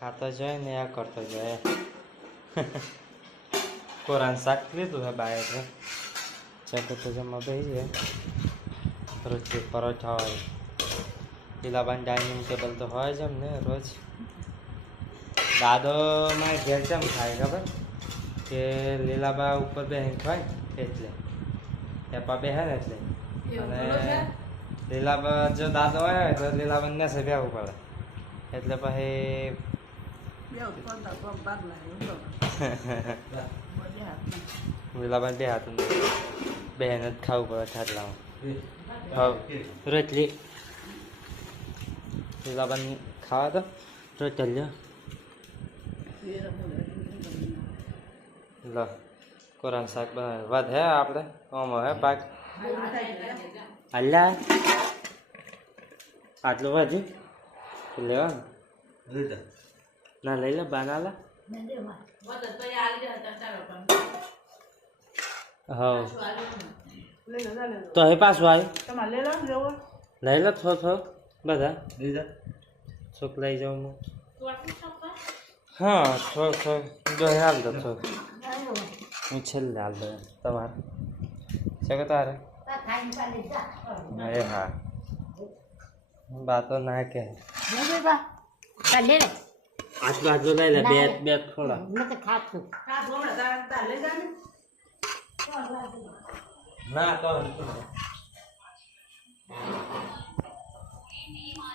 ખાતો જાય ને આ કરતો જાય. કોરાન શાક લીધું હે બાય એટલે ચેક તો જમવા બેસી રોજ પરોઠા હોય. પેલાબાન ડાઇનિંગ ટેબલ તો હોય જ ને રોજ. દાદો માં ઘેર જેમ થાય ખબર? કે લીલાબા ઉપર બે બેહીને હોય એટલે. એપા બેહે ને એટલે. અને લીલાબા જો દાદો હોય તો લીલાબાને ને સે બેહવું પડે. એટલે પછી લીલાબા બે હાથ બેન જ ખાવું પડે ઠાટલામાં હા રોટલી લીલાબાન ખાવા તો રોટલી લ્યો લો કોરાન શાક બનાવે વાત હે આપણે આમાં હે પાક અલ્યા આટલું વધ્યું લેવાનું ના લઈ લે બનાલા હા તો એ પાછું આવ્યું લઈ લો થો થો બધા થોક લઈ જાઉં હું હા થોક થોક જો હે હાલ દો થોક હું છેલ્લે હાલ દો તમારે છે કે તારે એ હા બાતો ના કે આટલું આટલું લઈ લે બે બે થોડા ના તો